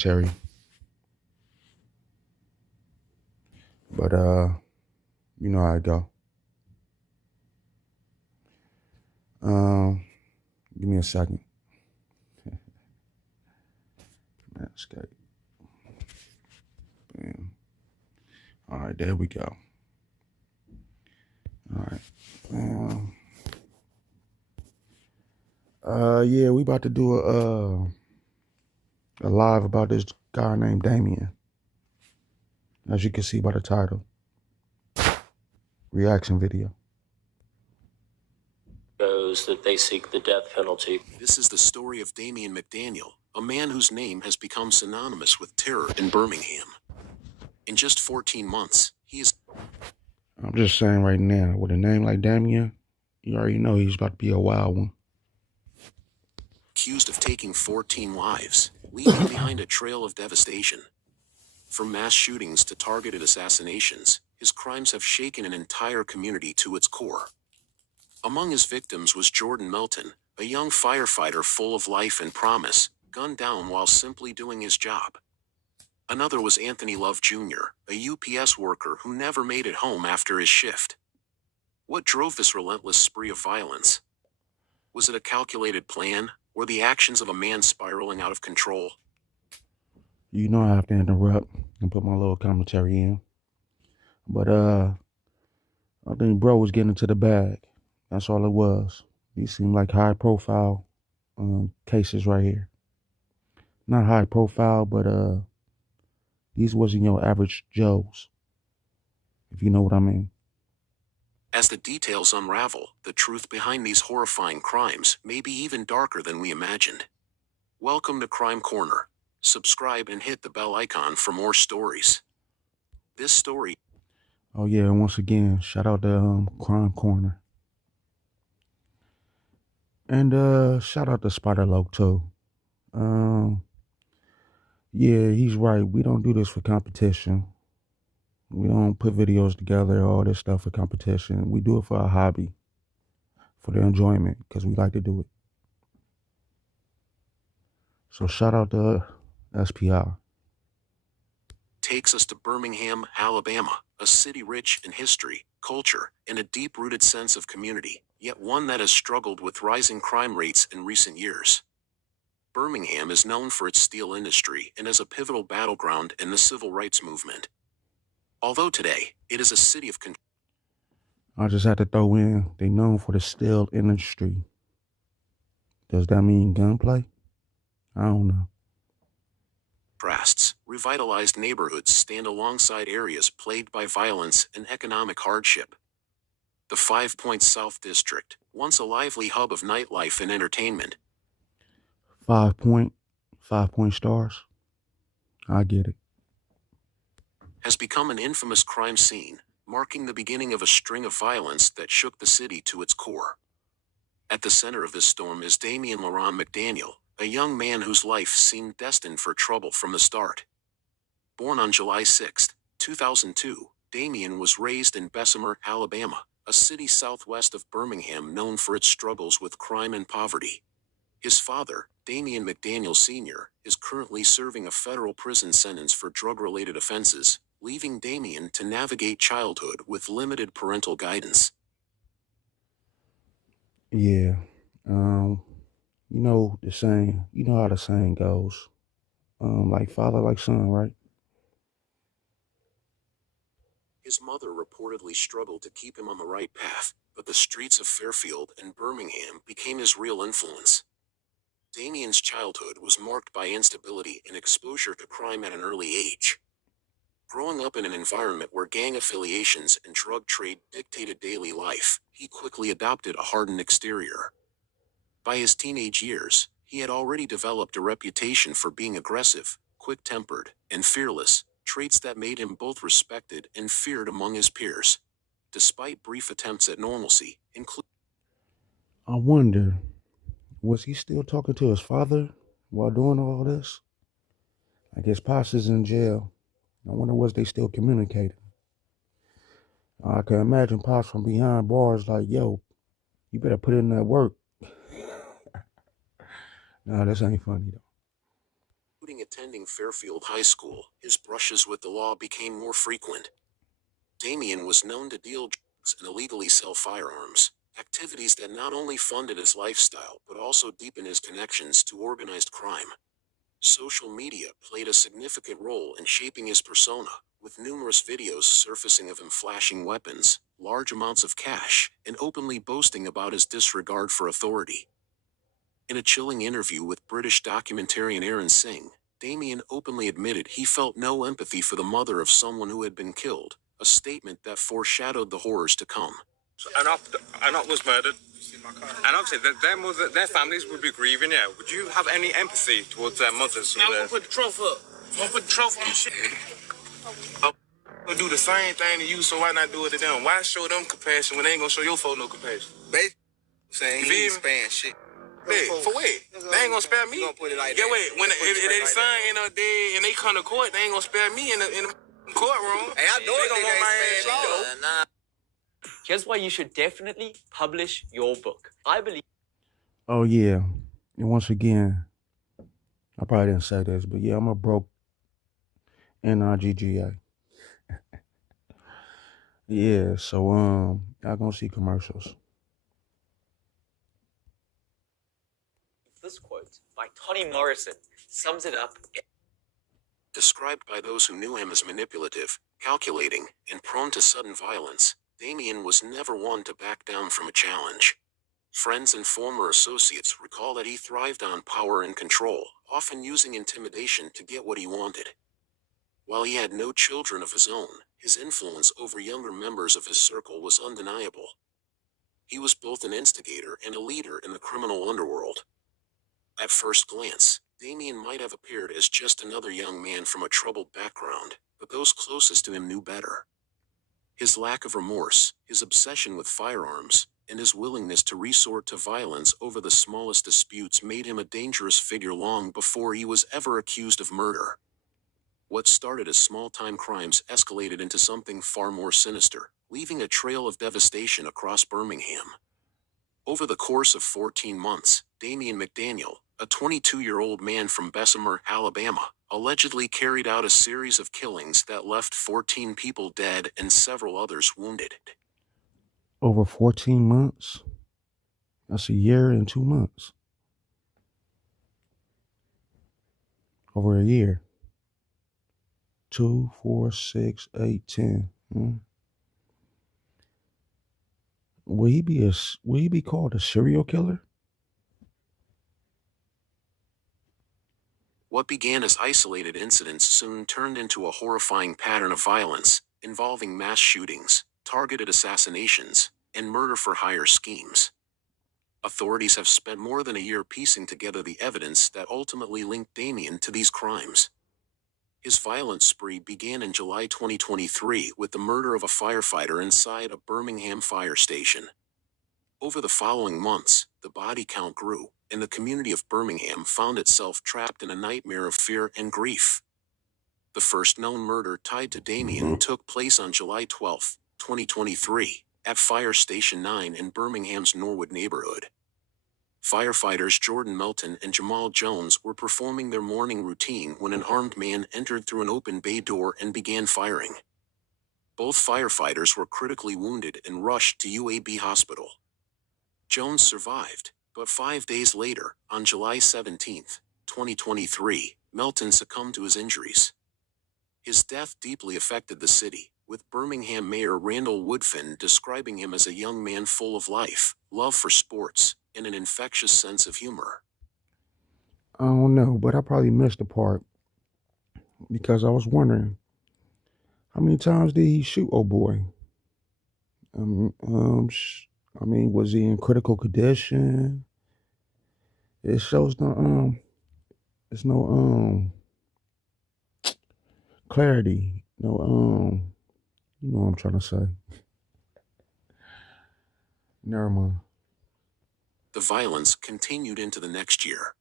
commentary. But you know how it go. Give me a second. Escape. Bam. All right, there we go. All right. Yeah, we about to do a live about this guy named Damien. As you can see by the title. Reaction video. Shows that they seek the death penalty. This is the story of Damien McDaniel, a man whose name has become synonymous with terror in Birmingham. In just 14 months, he is... I'm just saying right now, with a name like Damien, you already know he's about to be a wild one. Accused of taking 14 lives, leaving behind a trail of devastation. From mass shootings to targeted assassinations, his crimes have shaken an entire community to its core. Among his victims was Jordan Melton, a young firefighter full of life and promise, gunned down while simply doing his job. Another was Anthony Love Jr., a UPS worker who never made it home after his shift. What drove this relentless spree of violence? Was it a calculated plan, or the actions of a man spiraling out of control? You know I have to interrupt and put my little commentary in. But I think bro was getting into the bag. That's all it was. These seem like high profile cases right here. Not high profile, but these wasn't your average Joes, if you know what I mean. As the details unravel, the truth behind these horrifying crimes may be even darker than we imagined. Welcome to Crime Corner. Subscribe and hit the bell icon for more stories. This story... Oh yeah, and once again, shout out to Crime Corner. And shout out to Spider Loc too. Yeah, he's right. We don't do this for competition. We don't put videos together, all this stuff for competition. We do it for a hobby, for the enjoyment, because we like to do it. So shout out to SPI. Takes us to Birmingham, Alabama, a city rich in history, culture, and a deep-rooted sense of community, yet one that has struggled with rising crime rates in recent years. Birmingham is known for its steel industry and as a pivotal battleground in the civil rights movement. Although today, it is a city of... I just had to throw in, they known for the steel industry. Does that mean gunplay? I don't know. Contrasts, revitalized neighborhoods stand alongside areas plagued by violence and economic hardship. The 5 Points South District, once a lively hub of nightlife and entertainment. 5 point stars? I get it. Has become an infamous crime scene, marking the beginning of a string of violence that shook the city to its core. At the center of this storm is Damien LaRon McDaniel, a young man whose life seemed destined for trouble from the start. Born on July 6, 2002, Damien was raised in Bessemer, Alabama, a city southwest of Birmingham known for its struggles with crime and poverty. His father, Damien McDaniel Sr., is currently serving a federal prison sentence for drug-related offenses, leaving Damien to navigate childhood with limited parental guidance. Yeah, you know the saying, you know how the saying goes, like father, like son, right? His mother reportedly struggled to keep him on the right path, but the streets of Fairfield and Birmingham became his real influence. Damien's childhood was marked by instability and exposure to crime at an early age. Growing up in an environment where gang affiliations and drug trade dictated daily life, he quickly adopted a hardened exterior. By his teenage years, he had already developed a reputation for being aggressive, quick-tempered, and fearless, traits that made him both respected and feared among his peers. Despite brief attempts at normalcy, including... I wonder, was he still talking to his father while doing all this? I guess Pops is in jail. I wonder, was they still communicating? I can imagine Pops from behind bars like, yo, you better put in that work. Nah, this ain't funny though. Beginning attending Fairfield High School, his brushes with the law became more frequent. Damien was known to deal drugs and illegally sell firearms, activities that not only funded his lifestyle but also deepened his connections to organized crime. Social media played a significant role in shaping his persona, with numerous videos surfacing of him flashing weapons, large amounts of cash, and openly boasting about his disregard for authority. In a chilling interview with British documentarian Aaron Singh, Damien openly admitted he felt no empathy for the mother of someone who had been killed, a statement that foreshadowed the horrors to come. Anak was murdered, and obviously their families would be grieving. Yeah, would you have any empathy towards their mothers? Now I'm gonna put the trophy up. I'm gonna put the trophy on the shit. I'm gonna do the same thing to you, so why not do it to them? Why show them compassion when they ain't gonna show your folks no compassion? Basically, saying he ain't sparing shit. For what? They ain't gonna spare me. Gonna put it like Yeah, that. wait. When if their like son end up dead and they come to court, they ain't gonna spare me in the courtroom. Hey, I know they it gonna want my ass shot. Nah. Here's why you should definitely publish your book. I believe. Oh, yeah. And once again, I probably didn't say this, but yeah, I'm a broke NIGGA. Yeah, so y'all gonna see commercials. This quote by Toni Morrison sums it up. Described by those who knew him as manipulative, calculating, and prone to sudden violence, Damien was never one to back down from a challenge. Friends and former associates recall that he thrived on power and control, often using intimidation to get what he wanted. While he had no children of his own, his influence over younger members of his circle was undeniable. He was both an instigator and a leader in the criminal underworld. At first glance, Damien might have appeared as just another young man from a troubled background, but those closest to him knew better. His lack of remorse, his obsession with firearms, and his willingness to resort to violence over the smallest disputes made him a dangerous figure long before he was ever accused of murder. What started as small-time crimes escalated into something far more sinister, leaving a trail of devastation across Birmingham. Over the course of 14 months, Damien McDaniel, a 22-year-old man from Bessemer, Alabama, allegedly carried out a series of killings that left 14 people dead and several others wounded. Over 14 months? That's a year and 2 months. Over a year. 2, 4, 6, 8, 10. Will he be called a serial killer? What began as isolated incidents soon turned into a horrifying pattern of violence, involving mass shootings, targeted assassinations, and murder-for-hire schemes. Authorities have spent more than a year piecing together the evidence that ultimately linked Damien to these crimes. His violent spree began in July 2023 with the murder of a firefighter inside a Birmingham fire station. Over the following months, the body count grew, and the community of Birmingham found itself trapped in a nightmare of fear and grief. The first known murder tied to Damien took place on July 12, 2023, at Fire Station 9 in Birmingham's Norwood neighborhood. Firefighters Jordan Melton and Jamal Jones were performing their morning routine when an armed man entered through an open bay door and began firing. Both firefighters were critically wounded and rushed to UAB Hospital. Jones survived, but 5 days later, on July 17, 2023, Melton succumbed to his injuries. His death deeply affected the city, with Birmingham Mayor Randall Woodfin describing him as a young man full of life, love for sports, and an infectious sense of humor. I don't know, but I probably missed a part because I was wondering how many times did he shoot old boy? I mean, was he in critical condition? It shows no there's no clarity, no you know what I'm trying to say. Never mind. The violence continued into the next year.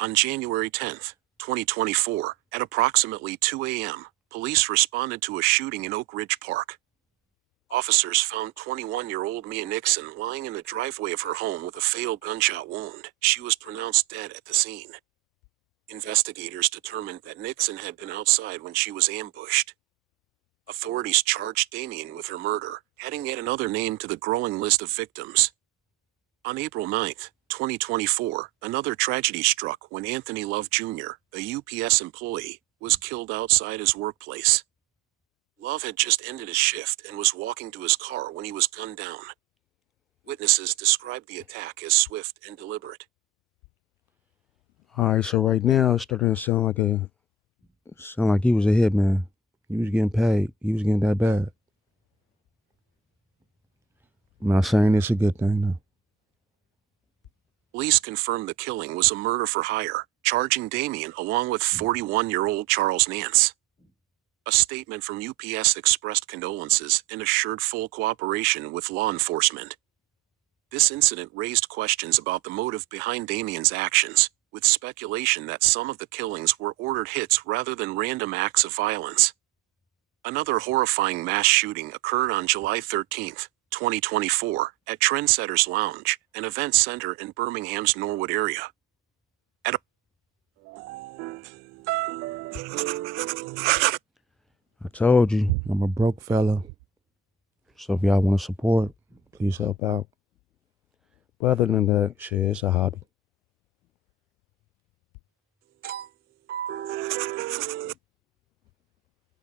On January 10, 2024, at approximately 2 a.m., police responded to a shooting in Oak Ridge Park. Officers found 21-year-old Mia Nixon lying in the driveway of her home with a fatal gunshot wound. She was pronounced dead at the scene. Investigators determined that Nixon had been outside when she was ambushed. Authorities charged Damien with her murder, adding yet another name to the growing list of victims. On April 9, 2024, another tragedy struck when Anthony Love Jr., a UPS employee, was killed outside his workplace. Love had just ended his shift and was walking to his car when he was gunned down. Witnesses described the attack as swift and deliberate. All right, so right now it's starting to sound like he was a hitman. He was getting paid. He was getting that bad. I'm not saying it's a good thing, though. Police confirmed the killing was a murder for hire, charging Damien along with 41-year-old Charles Nance. A statement from UPS expressed condolences and assured full cooperation with law enforcement. This incident raised questions about the motive behind Damien's actions, with speculation that some of the killings were ordered hits rather than random acts of violence. Another horrifying mass shooting occurred on July 13, 2024, at Trendsetters Lounge, an event center in Birmingham's Norwood area. I told you, I'm a broke fella. So if y'all want to support, please help out. But other than that, shit, it's a hobby.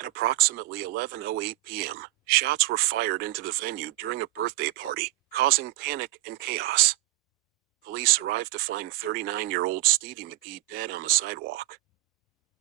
At approximately 11:08 p.m., shots were fired into the venue during a birthday party, causing panic and chaos. Police arrived to find 39-year-old Stevie McGee dead on the sidewalk.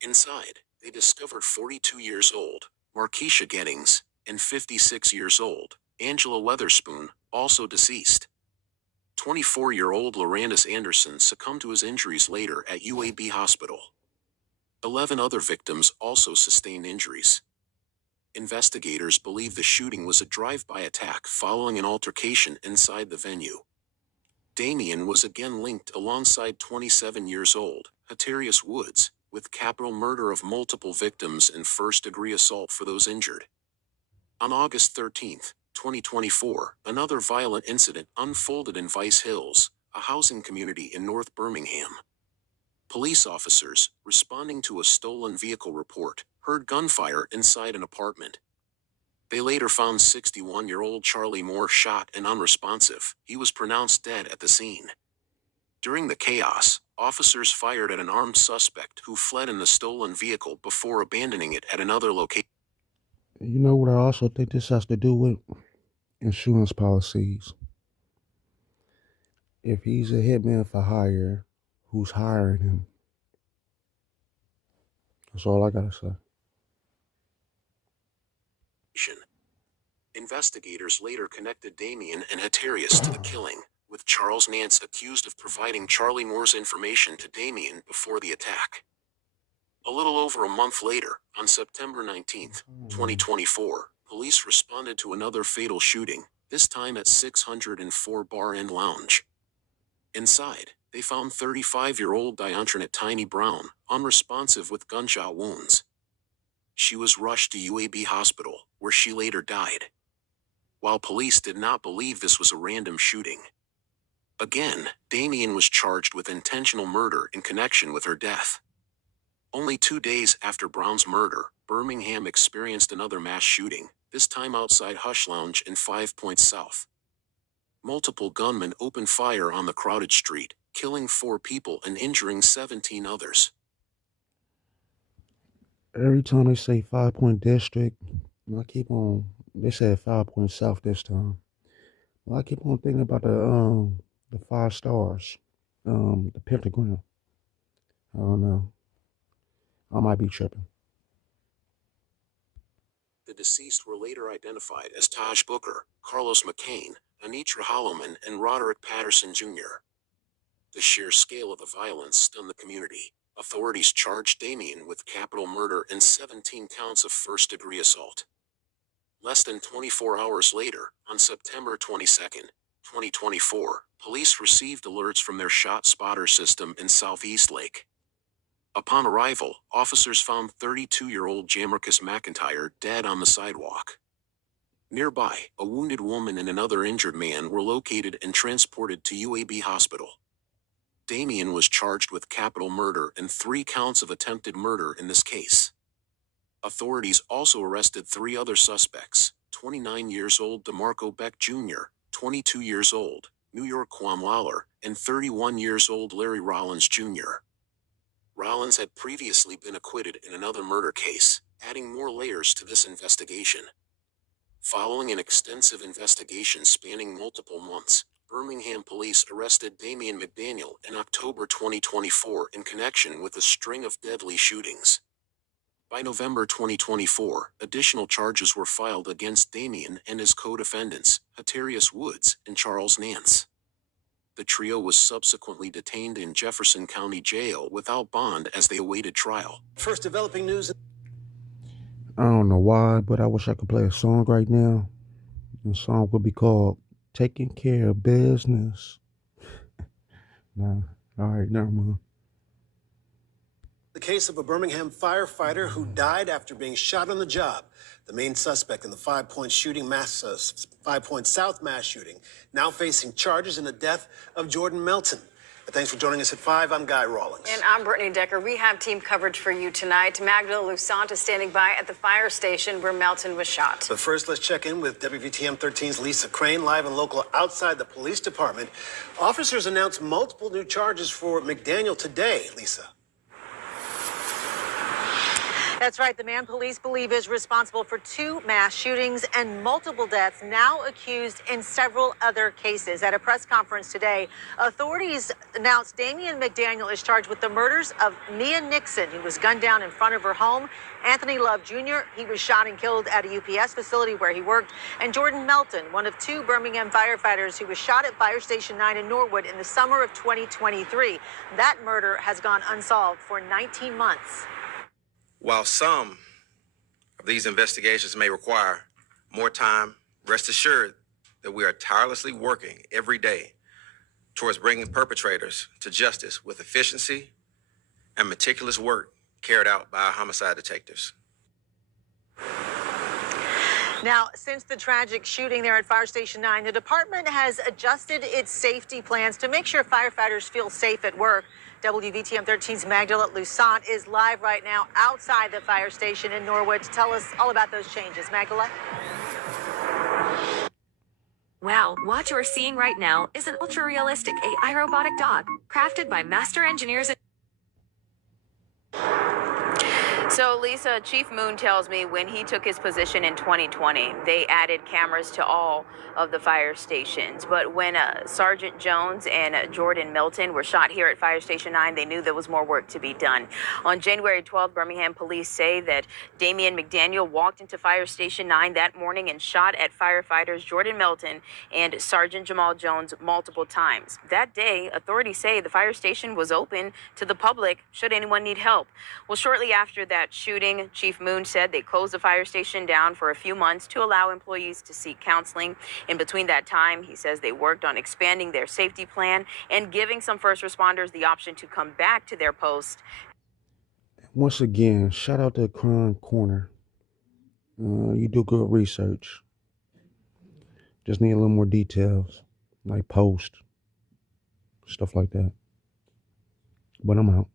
Inside, they discovered 42 years old, Markeisha Gettings, and 56 years old, Angela Weatherspoon, also deceased. 24-year-old Lorandus Anderson succumbed to his injuries later at UAB Hospital. 11 other victims also sustained injuries. Investigators believe the shooting was a drive-by attack following an altercation inside the venue. Damien was again linked alongside 27 years old, Hatarius Woods, with capital murder of multiple victims and first-degree assault for those injured. On August 13, 2024, another violent incident unfolded in Vice Hills, a housing community in North Birmingham. Police officers, responding to a stolen vehicle report, heard gunfire inside an apartment. They later found 61-year-old Charlie Moore shot and unresponsive. He was pronounced dead at the scene. During the chaos, officers fired at an armed suspect who fled in the stolen vehicle before abandoning it at another location. You know what I also think this has to do with? Insurance policies. If he's a hitman for hire, who's hiring him? That's all I gotta say. Investigators later connected Damien and Hatarius to the killing, with Charles Nance accused of providing Charlie Moore's information to Damien before the attack. A little over a month later, on September 19, 2024, police responded to another fatal shooting, this time at 604 Bar and Lounge. Inside, they found 35-year-old Diantrinette Tiny Brown, unresponsive with gunshot wounds. She was rushed to UAB Hospital, where she later died. While police did not believe this was a random shooting. Again, Damien was charged with intentional murder in connection with her death. Only 2 days after Brown's murder, Birmingham experienced another mass shooting, this time outside Hush Lounge in 5 Points South. Multiple gunmen opened fire on the crowded street, killing 4 people and injuring 17 others. Every time they say 5 Point District, they said 5 Points South this time. Well, I keep on thinking about the 5 stars, the pentagram. I don't know. I might be tripping. The deceased were later identified as Taj Booker, Carlos McCain, Anitra Holloman, and Roderick Patterson Jr. The sheer scale of the violence stunned the community. Authorities charged Damien with capital murder and 17 counts of first-degree assault. Less than 24 hours later, on September 22, 2024, police received alerts from their shot spotter system in Southeast Lake. Upon arrival, officers found 32-year-old Jamarcus McIntyre dead on the sidewalk. Nearby, a wounded woman and another injured man were located and transported to UAB Hospital. Damien was charged with capital murder and 3 counts of attempted murder in this case. Authorities also arrested 3 other suspects: 29 years old DeMarco Beck Jr., 22 years old New York Quam Lawler, and 31 years old Larry Rollins Jr. Rollins had previously been acquitted in another murder case, adding more layers to this investigation. Following an extensive investigation spanning multiple months, Birmingham police arrested Damien McDaniel in October 2024 in connection with a string of deadly shootings. By November 2024, additional charges were filed against Damien and his co-defendants, Hatarius Woods and Charles Nance. The trio was subsequently detained in Jefferson County Jail without bond as they awaited trial. First developing news. I don't know why, but I wish I could play a song right now. The song would be called Taking Care of Business. Nah, all right, never mind. The case of a Birmingham firefighter who died after being shot on the job. The main suspect in the Five Point South mass shooting, now facing charges in the death of Jordan Melton. Thanks for joining us at 5. I'm Guy Rawlings. And I'm Brittany Decker. We have team coverage for you tonight. Magda Lusant is standing by at the fire station where Melton was shot. But first, let's check in with WVTM 13's Lisa Crane, live and local outside the police department. Officers announced multiple new charges for McDaniel today, Lisa. That's right. The man police believe is responsible for 2 mass shootings and multiple deaths, now accused in several other cases. At a press conference today, authorities announced Damien McDaniel is charged with the murders of Mia Nixon, who was gunned down in front of her home, Anthony Love Jr., he was shot and killed at a UPS facility where he worked, and Jordan Melton, one of 2 Birmingham firefighters who was shot at Fire Station 9 in Norwood in the summer of 2023. That murder has gone unsolved for 19 months. While some of these investigations may require more time, rest assured that we are tirelessly working every day towards bringing perpetrators to justice with efficiency and meticulous work carried out by our homicide detectives. Now, since the tragic shooting there at Fire Station 9, the department has adjusted its safety plans to make sure firefighters feel safe at work. WVTM 13's Magda Lusant is live right now outside the fire station in Norwood to tell us all about those changes. Magda? Wow, what you're seeing right now is an ultra-realistic AI robotic dog, crafted by master engineers. So, Lisa, Chief Moon tells me when he took his position in 2020, they added cameras to all of the fire stations. But when Sergeant Jones and Jordan Melton were shot here at Fire Station 9, they knew there was more work to be done. On January 12th, Birmingham police say that Damien McDaniel walked into Fire Station 9 that morning and shot at firefighters Jordan Melton and Sergeant Jamal Jones multiple times. That day, authorities say the fire station was open to the public should anyone need help. Well, shortly after that shooting, Chief Moon said they closed the fire station down for a few months to allow employees to seek counseling. In between that time, he says they worked on expanding their safety plan and giving some first responders the option to come back to their post. Once again, shout out to Crime Corner. You do good research. Just need a little more details, like post, stuff like that. But I'm out.